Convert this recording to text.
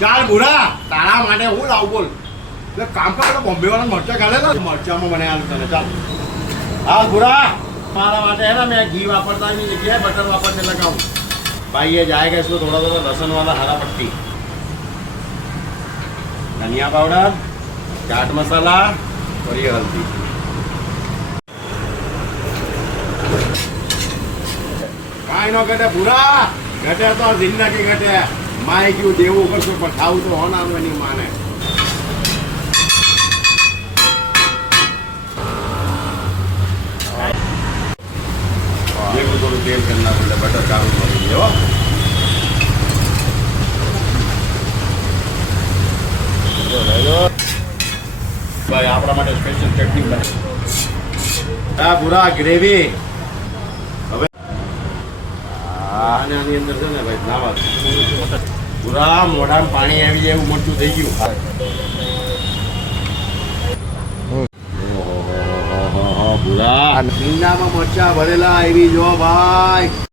ચાલ ભૂરા તારા માટે હું લાવું બોલ એટલે કામ કર તો બોમ્બે વાળા મરચા ખાલે ને મરચામાં મને આલું તને ચાલ હા ભૂરા મારા માટે है ना मैं घी वापरता नहीं जगह बटर वापरने लगा हूँ भाई ये जाएगा इसमें थोड़ा थोड़ा लहसुन वाला हरा पत्ती धनिया पाउडर चाट मसाला और ये हल्दी કાંઈ નો ઘટે ભૂરા ઘટે તો જિંદગી ઘટે માય ગયું દેવું કરશું પણ ખાવું તો હોનારું એની માને જેવું થોડું તેલ કરી નાખું એટલે બટર ચાલુ કરી દે હો ભાઈ આપણા માટે સ્પેશિયલ ચટણી બને હા ભૂરા ગ્રેવી આની અંદર છે ને ભાઈ નાવા પૂરા મોઢામાં પાણી આવી જાય એવું મોટું થઈ ગયું પૂરા ભીંડામાં મરચા ભરેલા આવી જો ભાઈ